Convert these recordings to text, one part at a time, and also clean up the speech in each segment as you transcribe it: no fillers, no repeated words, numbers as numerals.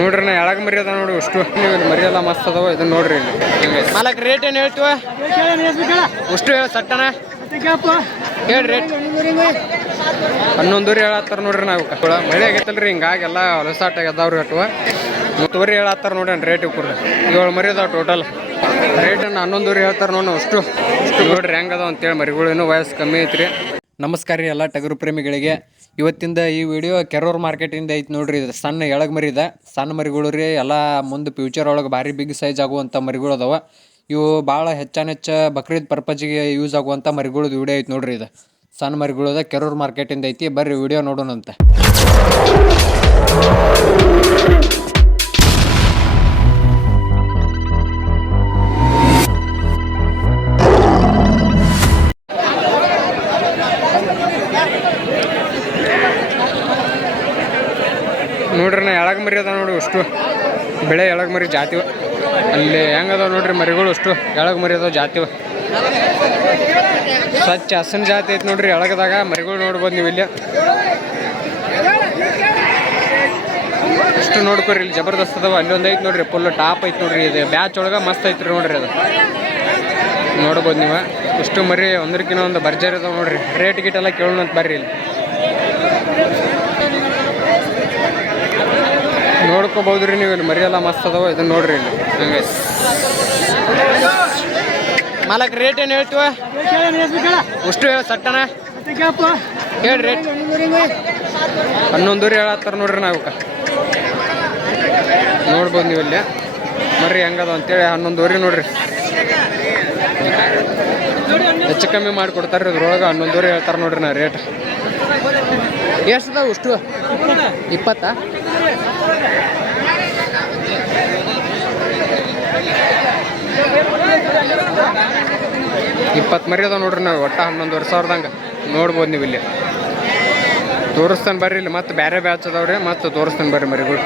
ನೋಡ್ರಿ ನಾ ಎಳಗ ಮರಿ ಅದ ನೋಡಿ ಅಷ್ಟು ಮರಿ ಎಲ್ಲ ಮಸ್ತ್ ಅದಾವ ಇದನ್ನ ನೋಡ್ರಿ ಇಲ್ಲಿ ಮಾಲಕ್ ರೇಟ್ ಏನು ಹೇಳ್ತೀವ ಅಷ್ಟು ಹೇಳ ಸಟ್ಟನ ಹೇಳಿ ರೇಟ್ 11 ಹೇಳತ್ತಾರ ನೋಡ್ರಿ ನಾವು ಮಳೆ ಆಗೈತಲ್ರಿ ಹಿಂಗಾಗೆಲ್ಲ ಹೊಲಸಾಟ ಎದ್ದಾವ್ರಿ ಅಟ್ವ 3 ಹೇಳತ್ತಾರ ನೋಡ್ರಿ ರೇಟ್ ಇವ್ರು 7 ಮರಿ ಅದಾವ ಟೋಟಲ್ ರೇಟ್ 11 ಹೇಳ್ತಾರ ನೋಡಿ ಅಷ್ಟು ನೋಡ್ರಿ ಹೆಂಗದಾವ ಅಂತೇಳಿ ಮರಿಗಳು ವಯಸ್ಸು ಕಮ್ಮಿ ಐತ್ರಿ. ನಮಸ್ಕಾರ ರೀ ಎಲ್ಲ ಟಗರು ಪ್ರೇಮಿಗಳಿಗೆ. ಇವತ್ತಿಂದ ಈ ವಿಡಿಯೋ ಕೆರೂರು ಮಾರ್ಕೆಟಿಂದ ಐತಿ ನೋಡ್ರಿ. ಇದು ಸಣ್ಣ ಎಳಗ್ ಮರಿ ಇದೆ, ಸಣ್ಣ ಮರಿಗಳು ರೀ ಎಲ್ಲ ಮುಂದೆ ಫ್ಯೂಚರ್ ಒಳಗೆ ಭಾರಿ ಬಿಗ್ ಸೈಜ್ ಆಗುವಂಥ ಮರಿಗಳು ಅದಾವ. ಇವು ಭಾಳ ಹೆಚ್ಚ ಬಕ್ರೀದ್ ಪರ್ಪಸ್ಗೆ ಯೂಸ್ ಆಗುವಂಥ ಮರಿಗಳದ್ದು ವಿಡಿಯೋ ಐತಿ ನೋಡ್ರಿ. ಇದು ಸಣ್ಣ ಮರಿಗಳು ಅದ, ಕೆರೂರು ಮಾರ್ಕೆಟಿಂದ ಐತಿ. ಬರ್ರಿ ವಿಡಿಯೋ ನೋಡೋಣಂತೆ. ನೋಡ್ರಿ ನಾ ಎಳಗ್ ಮರಿ ಅದ ನೋಡಿ ಅಷ್ಟು ಬೆಳೆ ಎಳಗ್ ಮರಿ ಜಾತಿವ ಅಲ್ಲಿ ಹೆಂಗದಾವ ನೋಡ್ರಿ ಮರಿಗಳು ಅಷ್ಟು ಎಳಗ್ ಮರಿ ಅದಾವ ಜಾತಿವ ಸ್ವಚ್ಛ ಹಸನ್ ಜಾತಿ ಐತಿ ನೋಡ್ರಿ. ಎಳಗದಾಗ ಮರಿಗಳು ನೋಡ್ಬೋದು ನೀವು ಇಲ್ಲಿ ಇಷ್ಟು ನೋಡ್ಕೊರಿ. ಇಲ್ಲಿ ಜಬರ್ದಸ್ತ್ ಅದಾವ. ಅಲ್ಲಿ ಒಂದು ಐತಿ ನೋಡ್ರಿ, ಫುಲ್ ಟಾಪ್ ಐತಿ ನೋಡ್ರಿ. ಇದು ಬ್ಯಾಚ್ ಒಳಗೆ ಮಸ್ತ್ ಐತ್ರಿ ನೋಡ್ರಿ. ಅದು ನೋಡ್ಬೋದು ನೀವು ಇಷ್ಟು ಮರಿ ಒಂದಕ್ಕಿಂತ ಒಂದು ಬರ್ಜರ್ ಅದಾವ ನೋಡ್ರಿ. ರೇಟ್ ಗೀಟ್ ಎಲ್ಲ ಕೇಳೋಣ ಅಂತ ಬರ್ರಿ. ಇಲ್ಲಿ ನೋಡ್ಕೋಬಹುದ್ರಿ ನೀವು. ಇಲ್ಲಿ ಮರಿ ಎಲ್ಲ ಮಸ್ತ್ ಅದಾವ. ಇದನ್ನ ನೋಡ್ರಿ ಇಲ್ಲಿ ಹಂಗೆ ಮಾಲಕ್ ರೇಟ್ ಏನು ಹೇಳ್ತೀವ ಅಷ್ಟು ಹೇಳ ಸಟ್ಟನ ಹೇಳಿ ರೇಟ್ 11 ಹೇಳತ್ತಾರ ನೋಡ್ರಿ. ನಾವು ನೋಡ್ಬೋದು ನೀವು ಇಲ್ಲಿ ಮರಿ ಹೆಂಗದ ಅಂತೇಳಿ 11 ನೋಡ್ರಿ. ಹೆಚ್ಚು ಕಮ್ಮಿ ಮಾಡಿ ಕೊಡ್ತಾರೆ ಇದ್ರೊಳಗೆ 11 ಹೇಳ್ತಾರೆ ನೋಡ್ರಿ. ನಾ ರೇಟ್ ಎಷ್ಟು ಅದಾವ ಅಷ್ಟು 20 ಮರಿ ಅದಾವ ನೋಡ್ರಿ. ನಾವು ಒಟ್ಟು 11,000 ನೋಡ್ಬೋದು ನೀವು ಇಲ್ಲಿ. ತೋರಿಸ್ತಾನೆ ಬರ್ರಿ ಇಲ್ಲಿ. ಮತ್ತೆ ಬೇರೆ ಬ್ಯಾಚ್ ಅದಾವ್ರಿ, ಮತ್ತೆ ತೋರಿಸ್ತಾನೆ ಬರ್ರಿ ಮರಿಗಳು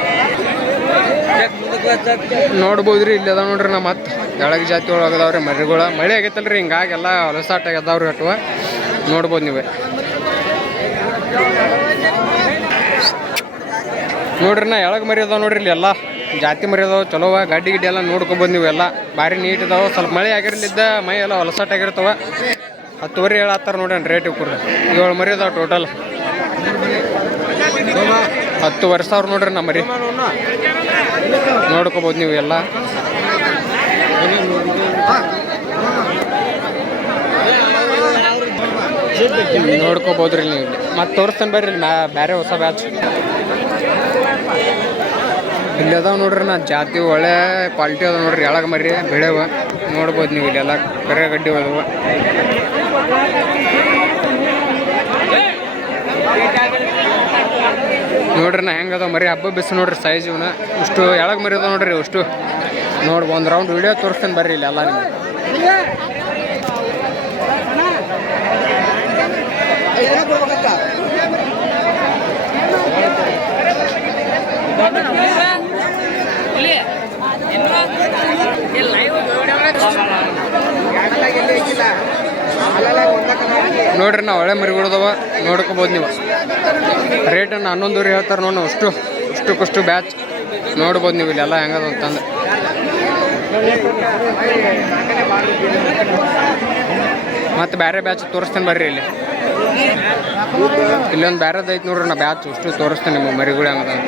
ನೋಡ್ಬೋದ್ರಿ. ಇಲ್ಲಿ ಅದಾವ ನೋಡ್ರಿ. ನಾ ಮತ್ತೆ ಎಳಗ್ ಜಾತಿ ಒಳಗೆ ಅದಾವ್ರಿ ಮರಿಗಳು. ಮಳೆ ಆಗೈತಲ್ರಿ ಹಿಂಗಾಗೆಲ್ಲ ಹೊಲಸಾಟ ಅದಾವ್ರಿ ಅಟ್ವ ನೋಡ್ಬೋದು ನೀವು ನೋಡ್ರಿ. ನಾ ಎಳಗ್ ಮರಿ ಅದಾವ ನೋಡ್ರಿ. ಇಲ್ಲಿ ಎಲ್ಲ ಜಾತಿ ಮರಿ ಅದಾವ ಚಲೋ. ಗಾಡಿ ಗಿಡ್ಡಿ ಎಲ್ಲ ನೋಡ್ಕೊಬೋದು ನೀವು. ಎಲ್ಲ ಭಾರಿ ನೀಟ್ ಅದಾವ. ಸ್ವಲ್ಪ ಮಳೆ ಆಗಿರ್ಲಿದ್ದ ಮೈ ಎಲ್ಲ ಹೊಲಸಾಟ ಆಗಿರ್ತಾವ. 10 ಹೇಳತ್ತಾರ ನೋಡ್ರಿ ರೇಟ್ ಇವ್ರು 7 ಮರಿ ಅದಾವ ಟೋಟಲ್ 10,000 ನೋಡ್ರಿ. ನಮ್ಮ ಮರಿ ನೋಡ್ಕೋಬೋದು ನೀವು ಎಲ್ಲ ನೋಡ್ಕೋಬೋದ್ರಿ ನೀವು ಇಲ್ಲಿ. ಮತ್ತೆ ತೋರಿಸ್ತಾನೆ ಬರ್ರಿ ಇಲ್ಲಿ ಬೇರೆ ಹೊಸ ಬ್ಯಾಚ್ ಇಲ್ಲಿ ಅದಾವ ನೋಡ್ರಿ. ನಾ ಜಾತಿ ಒಳ್ಳೆ ಕ್ವಾಲಿಟಿ ಅದಾವ ನೋಡ್ರಿ. ಎಳಗ ಮರಿ ಬೆಳೆವ ನೋಡ್ಬೋದು ನೀವು ಇಲ್ಲಿ ಎಲ್ಲ ಕರೆ ಗಡ್ಡಿ ಅದಾವ. ನೋಡ್ರಿ ನಾ ಹೆಂಗದಾವ ಮರಿ ಹಬ್ಬ ಬಿಸಿ ನೋಡ್ರಿ. ಸೈಜ್ ಇವನ ಇಷ್ಟು ಎಳಗ್ ಮರಿ ಅದಾವ ನೋಡ್ರಿ. ಅಷ್ಟು ನೋಡಿ ಒಂದು ರೌಂಡ್ ವಿಡಿಯೋ ತೋರಿಸ್ತೇನೆ ಬರ್ರಿ ಇಲ್ಲಿ ಎಲ್ಲ ನಿಮ್ಗೆ. ನೋಡ್ರಿ ನಾ ಒಳ್ಳೆ ಮರಿಗಳದವ ನೋಡ್ಕೋಬೋದು ನೀವು. ರೇಟ್ 11 ಹೇಳ್ತಾರೆ ನೋಡಿ. ಅಷ್ಟು ಬ್ಯಾಚ್ ನೋಡ್ಬೋದು ನೀವು ಇಲ್ಲಿ ಎಲ್ಲ ಹೆಂಗದ ಅಂತಂದ್ರೆ. ಮತ್ತೆ ಬೇರೆ ಬ್ಯಾಚ್ ತೋರಿಸ್ತೇನೆ ಬರ್ರಿ ಇಲ್ಲಿ. ಇಲ್ಲೊಂದು ಬೇರೆದು ಐತೆ ನೋಡ್ರಿ. ನಾ ಬ್ಯಾಚ್ ಅಷ್ಟು ತೋರಿಸ್ತೇನೆ ನಿಮಗೆ ಮರಿಗಳು ಹೆಂಗದ ಅಂತ.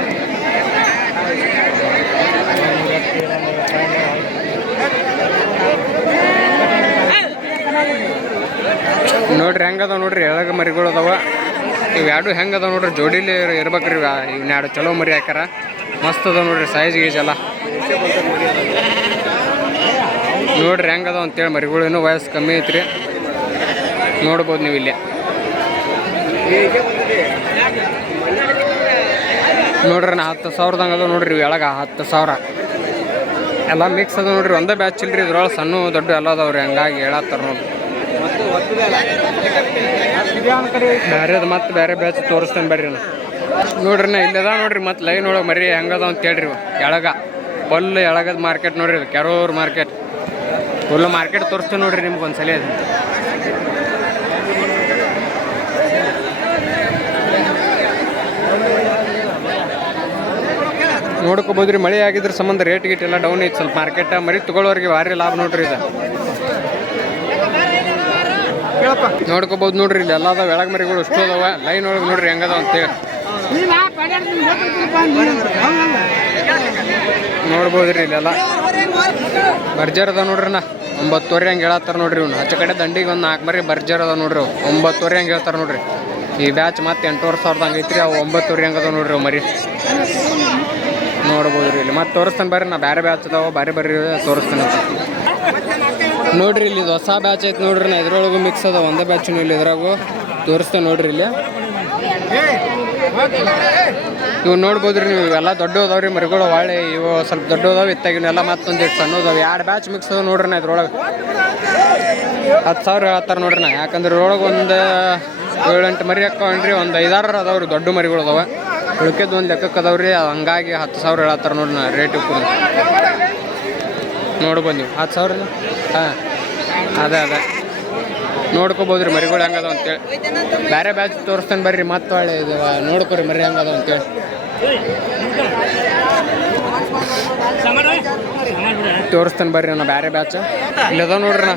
ನೋಡ್ರಿ ಹೆಂಗದ ನೋಡ್ರಿ. ಎಳಗ ಮರಿಗಳು ಅದಾವ. ಇವು ಎರಡು ಹೆಂಗದ ನೋಡ್ರಿ. ಜೋಡಿಲಿ ಇರ್ಬೇಕ್ರಿ. ಇವ್ನ ಎರಡು ಚಲೋ ಮರಿ ಹಾಕ್ಯಾರ. ಮಸ್ತ್ ಅದಾವ ನೋಡ್ರಿ. ಸೈಜ್ ಗೀಜ್ ಎಲ್ಲ ನೋಡ್ರಿ ಹೆಂಗದಾವ ಅಂತೇಳಿ ಮರಿಗಳು. ಇನ್ನೂ ವಯಸ್ಸು ಕಮ್ಮಿ ಐತ್ರಿ ನೋಡ್ಬೋದು ನೀವು ಇಲ್ಲಿ. ನೋಡ್ರಿ ನಾ 10,000 ಅದಾವ ನೋಡ್ರಿ. ಇವು ಎಳಗ 10,000 ಎಲ್ಲ ಮಿಕ್ಸ್ ಅದ ನೋಡ್ರಿ. ಒಂದೇ ಬ್ಯಾಚ್ ಇಲ್ರಿ ಇದ್ರೊಳಗೆ. ಸಣ್ಣ ದೊಡ್ಡ ಎಲ್ಲ ಅದಾವ್ರಿ. ಹಂಗಾಗಿ ಹೇಳತ್ತಾರ ನೋಡ್ರಿ. ಬೇರೆದು ಮತ್ತೆ ಬೇರೆ ಬ್ಯಾಚ್ ತೋರಿಸ್ತೇನೆ ಬರ್ರಿ. ನೋಡ್ರಿ ನಾ ಇಲ್ಲಿ ಅದಾವ ನೋಡ್ರಿ. ಮತ್ತೆ ಲೈನ್ ಒಳಗೆ ಮರಿ ಹೆಂಗದಾವ ಅಂತ ಹೇಳ್ರಿ. ಎಳಗ ಫುಲ್ ಎಳಗದ ಮಾರ್ಕೆಟ್ ನೋಡ್ರಿ. ಕೆರೂರು ಮಾರ್ಕೆಟ್ ಫುಲ್ ಮಾರ್ಕೆಟ್ ತೋರಿಸ್ತೇನೆ ನೋಡ್ರಿ ನಿಮ್ಗೆ ಒಂದ್ಸಲ. ಅದು ನೋಡ್ಕೋಬೋದು ರೀ. ಮಳೆ ಆಗಿದ್ರ ಸಂಬಂಧ ರೇಟ್ ಗೀಟ್ ಎಲ್ಲ ಡೌನ್ ಐತಿ ಸ್ವಲ್ಪ ಮಾರ್ಕೆಟ್. ಮರಿ ತೊಗೊಳೋರಿಗೆ ಭಾರಿ ಲಾಭ ನೋಡ್ರಿ ಇದು. ನೋಡ್ಕೋಬೋದು ನೋಡ್ರಿ ಇಲ್ಲಿ ಎಲ್ಲ ಅದಾವ ಎಳಗ್ ಮರಿಗಳು ಅಷ್ಟು ಅದಾವ. ಲೈನ್ ಒಳಗೆ ನೋಡ್ರಿ ಹೆಂಗದಾವ ಅಂತೇಳಿ ನೋಡ್ಬೋದ್ರಿ. ಇಲ್ಲೆಲ್ಲ ಬರ್ಜರ್ ಅದಾವ ನೋಡ್ರಿ. 9:30 ಹಂಗೆ ಹೇಳತ್ತಾರ ನೋಡ್ರಿ. ಇವ್ನು ಆಚೆ ಕಡೆ ದಂಡಿಗೆ ಒಂದು 4 ಮರಿ ಬರ್ಜರ್ ಅದಾವ ನೋಡ್ರಿ. 9:30 ಹಂಗೆ ಹೇಳ್ತಾರ ನೋಡ್ರಿ. ಈ ಬ್ಯಾಚ್ ಮತ್ತೆ 8,500 ಹಂಗೆ ಐತ್ರಿ. ಅವು 9:30 ಹಂಗೆ ಅದಾವ ನೋಡ್ರಿ ಅವು ಮರಿ. ನೋಡ್ಬೋದು ರೀ ಇಲ್ಲಿ ಮತ್ತೆ ತೋರಿಸ್ತಾನೆ ಬರ್ರಿ. ನಾ ಬೇರೆ ಬ್ಯಾಚ್ ಅದಾವ ಬಾರಿ ಬರ್ರಿ ತೋರಿಸ್ತಾನೆ ಅಂತ ನೋಡ್ರಿ. ಇಲ್ಲಿ ಇದು ಹೊಸ ಬ್ಯಾಚ್ ಐತೆ ನೋಡ್ರಿ. ನಾ ಇದ್ರೊಳಗೂ ಮಿಕ್ಸ್ ಅದ ಒಂದೇ ಬ್ಯಾಚ್ ಇಲ್ಲಿ ಇದ್ರಾಗು ತೋರಿಸ್ತೇನೆ ನೋಡ್ರಿ. ಇಲ್ಲಿ ಇವು ನೋಡ್ಬೋದ್ರಿ ನೀವು. ಇವೆಲ್ಲ ದೊಡ್ಡ ಅದಾವ್ರಿ ಮರಿಗಳು. ಒಳ್ಳೆ ಇವು ಸ್ವಲ್ಪ ದೊಡ್ಡ ಅದಾವ. ಇತ್ತಾಗಿನೆಲ್ಲ ಮತ್ತೊಂದು ಇಟ್ಟು ಸಣ್ಣ ಅದಾವ. 2 ಬ್ಯಾಚ್ ಮಿಕ್ಸ್ ಅದಾವ ನೋಡ್ರಿ. ನಾ ಇದ್ರೊಳಗೆ 10,000 ಹೇಳ್ತಾರೆ ನೋಡ್ರಿ. ನಾ ಯಾಕಂದ್ರೆ ಇದ್ರೊಳಗೆ ಒಂದು 7-8 ಮರಿ ಹಾಕೊಂಡ್ರಿ. ಒಂದು 5-6 ಅದಾವ್ರಿ ದೊಡ್ಡ ಮರಿಗಳು ಅದಾವ. ಉಳ್ಕೆದ್ದು ಒಂದು ಲೆಕ್ಕಕ್ಕೆ ಅದಾವ್ರಿ. ಹಂಗಾಗಿ 10,000 ಹೇಳ್ತಾರೆ ನೋಡ್ರಿ. ನಾ ರೇಟ್ ಕೂಡ ನೋಡ್ಬೋದು ನೀವು. 10,000 ಹಾಂ ಅದೇ ನೋಡ್ಕೋಬೋದು ರೀ ಮರಿಗಳು ಹೆಂಗದಾವ ಅಂತೇಳಿ. ಬೇರೆ ಬ್ಯಾಚ್ ತೋರಿಸ್ತಾನೆ ಬರ್ರಿ. ಮತ್ತೆ ಒಳ್ಳೆ ಇದು ನೋಡ್ಕೊರಿ ಮರಿ ಹೆಂಗದಾವ ಅಂತೇಳಿ ತೋರಿಸ್ತಾನೆ ಬರ್ರಿ. ನಾ ಬೇರೆ ಬ್ಯಾಚ್ ಇಲ್ಲಿ ಅದಾವ ನೋಡ್ರಿ. ನಾ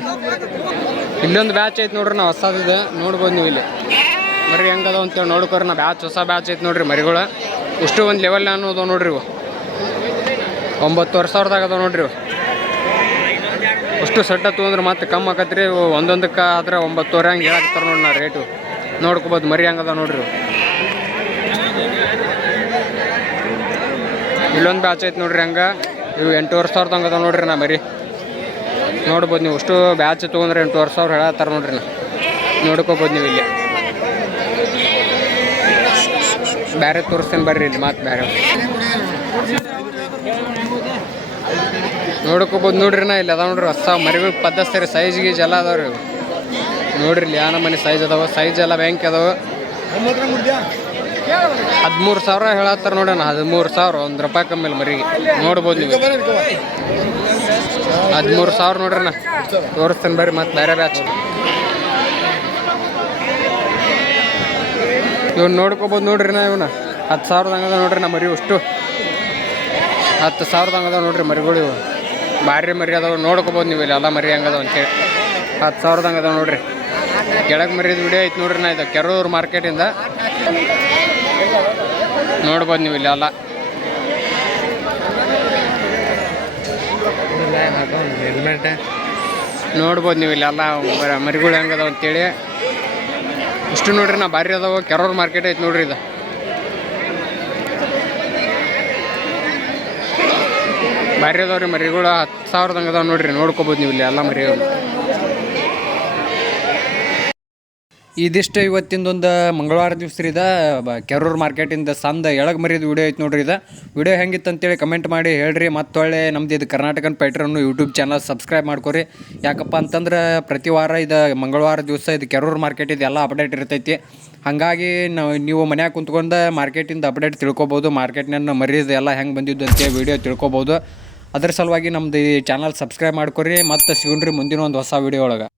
ಇಲ್ಲೊಂದು ಬ್ಯಾಚ್ ಐತೆ ನೋಡ್ರಿ. ನಾ ಹೊಸದಿದೆ ನೋಡ್ಬೋದು ನೀವು. ಇಲ್ಲಿ ಮರಿ ಹೆಂಗದಾವ ಅಂತೇಳಿ ನೋಡ್ಕೊರಿ. ನಾ ಬ್ಯಾಚ್ ಹೊಸ ಬ್ಯಾಚ್ ಐತೆ ನೋಡ್ರಿ. ಮರಿಗಳು ಇಷ್ಟು ಒಂದು ಲೆವೆಲ್ ಅನ್ನೋದು ನೋಡ್ರಿ. ಇವು 9,500 ಅದಾವ ನೋಡ್ರಿ. ಇವು ಅಷ್ಟು ಸೆಟ್ ತೊಗೊಂಡ್ರೆ ಮತ್ತೆ ಕಮ್ಮಿ ಆಕತ್ರಿ. ಒಂದೊಂದಕ್ಕೆ ಆದ್ರೆ 9:30 ಹಂಗೆ ಹೇಳಾಕ್ತಾರೆ ನೋಡಿ. ನಾ ರೇಟು ನೋಡ್ಕೋಬೋದು ಮರಿ ಹಂಗದ ನೋಡ್ರಿ. ಇಲ್ಲೊಂದು ಬ್ಯಾಚ್ ಐತೆ ನೋಡ್ರಿ. ಹಂಗೆ ಇವು 8,500 ಹಂಗೆ ಅದಾವ ನೋಡ್ರಿ. ನಾ ಮರಿ ನೋಡ್ಬೋದು ನೀವು. ಅಷ್ಟು ಬ್ಯಾಚ್ ತೊಗೊಂಡ್ರೆ 8,500 ಹೇಳತ್ತಾರೆ ನೋಡ್ರಿ. ನಾ ನೋಡ್ಕೋಬೋದು ನೀವು. ಇಲ್ಲಿ ಬೇರೆ ತೋರಿಸ್ತೇನೆ ಬರ್ರಿ. ಇಲ್ಲಿ ಮತ್ತೆ ಬೇರೆ ನೋಡ್ಕೋಬೋದು ನೋಡ್ರಿ. ನಾ ಇಲ್ಲಿ ಅದಾವ ನೋಡ್ರಿ ಹೊಸ ಮರಿಗಳು ಪದ್ಧತಿ ಸೈಜ್ ಗೀಜ್ ಎಲ್ಲ ಅದಾವ್ರಿ. ನೋಡ್ರಿ ಇಲ್ಲಿ ಯಾವ ಮನೆ ಸೈಜ್ ಅದಾವ. ಸೈಜ್ ಎಲ್ಲ ಬ್ಯಾಂಕ್ ಅದಾವ. 13,000 ಹೇಳತ್ತಾರ ನೋಡ್ರಿ. 13,000 ₹1 ಕಮ್ಮಿಲ್ಲ ಮರಿಗೆ. ನೋಡ್ಬೋದು ನೀವು. 13,000 ನೋಡ್ರಿ. ನಾ ತೋರಿಸ್ತೇನೆ ಬರ್ರಿ ಮತ್ತೆ ಬೇರೆ ಬ್ಯಾಚ್. ಇವ್ನು ನೋಡ್ಕೋಬೋದು ನೋಡ್ರಿ. ನಾ ಇವನ್ನ 10,000 ಹಂಗದ ನೋಡ್ರಿ. ನಾ ಮರಿ ಅಷ್ಟು 10,000 ಹಂಗದ ನೋಡ್ರಿ ಮರಿಗಳು. ಇವು ಭಾರಿ ಮರಿ ಅದಾವ ನೋಡ್ಕೋಬೋದು ನೀವು. ಇಲ್ಲಿ ಎಲ್ಲ ಮರಿ ಹಂಗದ ಅಂತೇಳಿ 10,000 ಹಂಗದ ನೋಡ್ರಿ. ಕೆಳಗೆ ಮರಿದ ವಿಡಿಯೋ ಐತೆ ನೋಡ್ರಿ. ನಾ ಇದು ಕೆರೂರು ಮಾರ್ಕೆಟಿಂದ ನೋಡ್ಬೋದು ನೀವು. ಇಲ್ಲಿ ಎಲ್ಲ ನೋಡ್ಬೋದು ನೀವು. ಇಲ್ಲಿ ಎಲ್ಲ ಮರಿಗಳು ಹೆಂಗದಾವ ಅಂತೇಳಿ ಇಷ್ಟು ನೋಡ್ರಿ. ನಾ ಭಾರಿ ಅದಾವ. ಕೆರೂರು ಮಾರ್ಕೆಟ್ ಐತೆ ನೋಡ್ರಿ. ಇದು ಭಾರಿ ಅದಾವ್ರಿ ಮರಿಗಳು. 10,000 ಹಂಗೆ ಅದಾವ ನೋಡ್ರಿ. ನೋಡ್ಕೋಬೋದು ನೀವು. ಇಲ್ಲಿ ಎಲ್ಲ ಮರಿಗಳು. ಇದಿಷ್ಟು ಇವತ್ತಿಂದೊಂದು ಮಂಗಳವಾರ ದಿವಸ ರೀ. ಕೆರೂರು ಮಾರ್ಕೆಟಿಂದ ಸಂದ ಎಳಗ್ ಮರಿದ ವಿಡಿಯೋ ಐತೆ ನೋಡ್ರಿ. ಇದು ವಿಡಿಯೋ ಹೆಂಗಿತ್ತು ಅಂತೇಳಿ ಕಮೆಂಟ್ ಮಾಡಿ ಹೇಳ್ರಿ. ಮತ್ತೊಳ್ಳೆ ನಮ್ದು ಇದು ಕರ್ನಾಟಕನ್ ಪೈಟ್ರನ್ನು ಯೂಟ್ಯೂಬ್ ಚಾನಲ್ ಸಬ್ಸ್ಕ್ರೈಬ್ ಮಾಡ್ಕೊರಿ. ಯಾಕಪ್ಪ ಅಂತಂದ್ರೆ ಪ್ರತಿ ವಾರ ಇದು ಮಂಗಳವಾರ ದಿವಸ ಇದು ಕೆರೂರು ಮಾರ್ಕೆಟ್ ಇದು ಎಲ್ಲ ಅಪ್ಡೇಟ್ ಇರ್ತೈತಿ. ಹಾಗಾಗಿ ನೀವು ಮನ್ಯಾಗ ಕುಂತ್ಕೊಂಡು ಮಾರ್ಕೆಟಿಂದ ಅಪ್ಡೇಟ್ ತಿಳ್ಕೊಬೋದು. ಮಾರ್ಕೆಟ್ನ ಮರಿದು ಎಲ್ಲ ಹೆಂಗೆ ಬಂದಿದ್ದು ಅಂತೇಳಿ ವಿಡಿಯೋ ತಿಳ್ಕೊಬೋದು. ಅದ್ರ ಸಲುವಾಗಿ ನಮ್ದು ಈ ಚಾನಲ್ ಸಬ್ಸ್ಕ್ರೈಬ್ ಮಾಡ್ಕೊರಿ. ಮತ್ತು ಸಿಗೋಣ್ರಿ ಮುಂದಿನ ಒಂದು ಹೊಸ ವಿಡಿಯೋ ಒಳಗೆ.